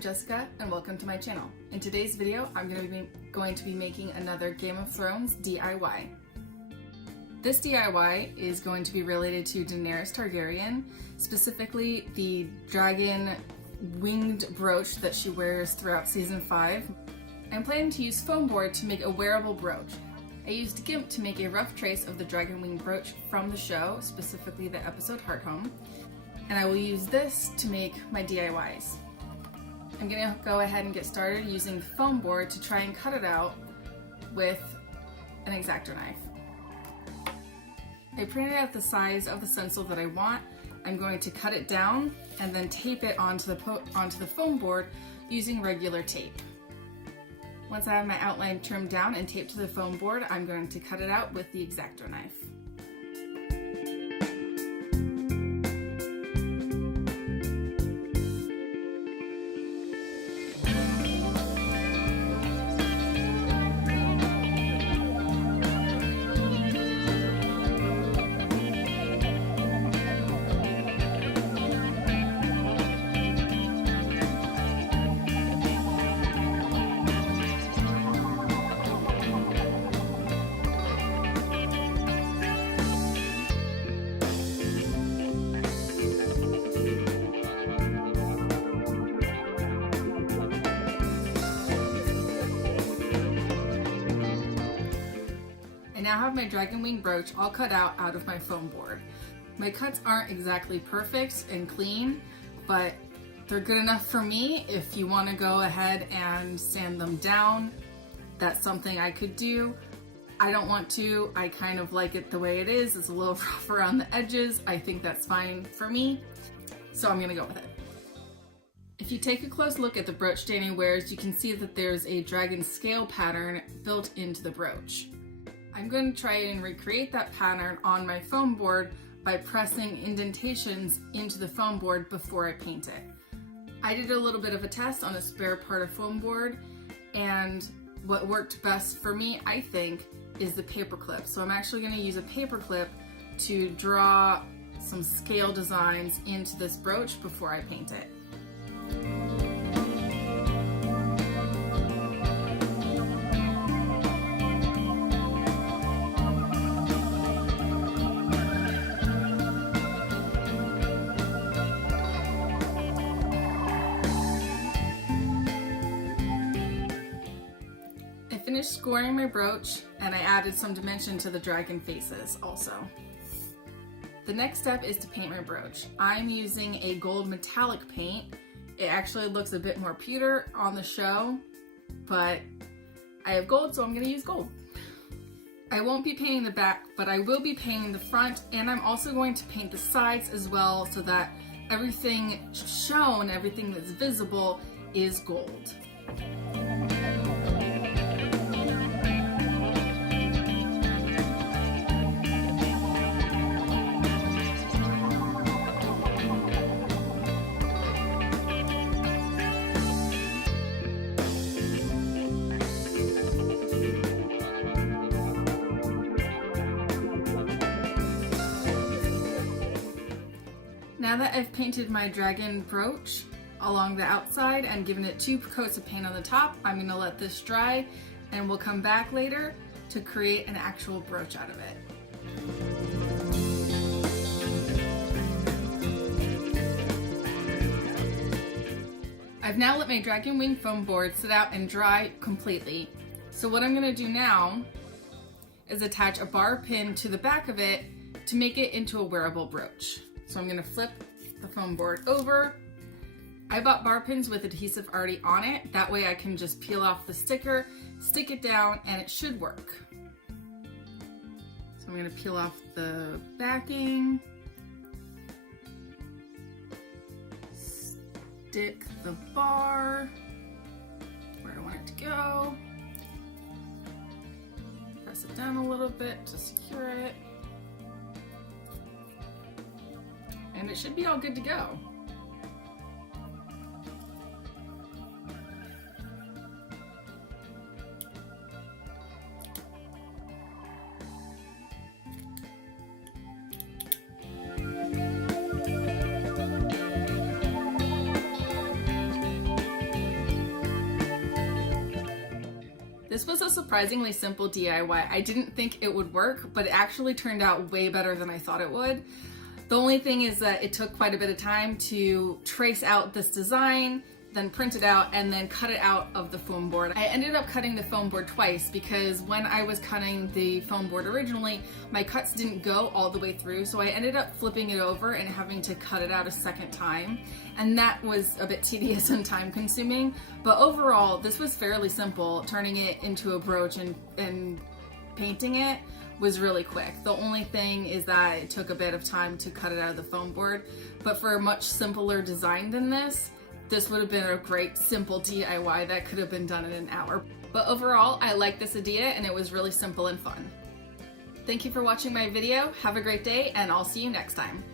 I'm Jessica and welcome to my channel. In today's video, I'm going to be making another Game of Thrones DIY. This DIY is going to be related to Daenerys Targaryen, specifically the dragon winged brooch that she wears throughout season 5. I'm planning to use foam board to make a wearable brooch. I used GIMP to make a rough trace of the dragon winged brooch from the show, specifically the episode Hearthome, and I will use this to make my DIYs. I'm gonna go ahead and get started using the foam board to try and cut it out with an X-Acto knife. I printed out the size of the stencil that I want. I'm going to cut it down and then tape it onto the foam board using regular tape. Once I have my outline trimmed down and taped to the foam board, I'm going to cut it out with the X-Acto knife. I now have my dragon wing brooch all cut out of my foam board. My cuts aren't exactly perfect and clean, but they're good enough for me. If you want to go ahead and sand them down, that's something I could do. I don't want to. I kind of like it the way it is. It's a little rough around the edges. I think that's fine for me, so I'm gonna go with it. If you take a close look at the brooch Dani wears, you can see that there's a dragon scale pattern built into the brooch. I'm going to try and recreate that pattern on my foam board by pressing indentations into the foam board before I paint it. I did a little bit of a test on a spare part of foam board, and what worked best for me, I think, is the paper clip. So I'm actually going to use a paper clip to draw some scale designs into this brooch before I paint it. I finished scoring my brooch and I added some dimension to the dragon faces also. The next step is to paint my brooch. I'm using a gold metallic paint. It actually looks a bit more pewter on the show, but I have gold, so I'm going to use gold. I won't be painting the back, but I will be painting the front, and I'm also going to paint the sides as well so that everything shown, everything that's visible, is gold. Now that I've painted my dragon brooch along the outside and given it 2 coats of paint on the top, I'm going to let this dry and we'll come back later to create an actual brooch out of it. I've now let my dragon wing foam board sit out and dry completely. So what I'm going to do now is attach a bar pin to the back of it to make it into a wearable brooch. So I'm going to flip the foam board over. I bought bar pins with adhesive already on it. That way I can just peel off the sticker, stick it down, and it should work. So I'm going to peel off the backing, stick the bar where I want it to go, press it down a little bit to secure it. And it should be all good to go. This was a surprisingly simple DIY. I didn't think it would work, but it actually turned out way better than I thought it would. The only thing is that it took quite a bit of time to trace out this design, then print it out, and then cut it out of the foam board. I ended up cutting the foam board twice because when I was cutting the foam board originally, my cuts didn't go all the way through, so I ended up flipping it over and having to cut it out a second time, and that was a bit tedious and time consuming. But overall, this was fairly simple. Turning it into a brooch and painting it was really quick. The only thing is that it took a bit of time to cut it out of the foam board, but for a much simpler design than this would have been a great simple DIY that could have been done in an hour. But overall, I like this idea and it was really simple and fun. Thank you for watching my video. Have a great day and I'll see you next time.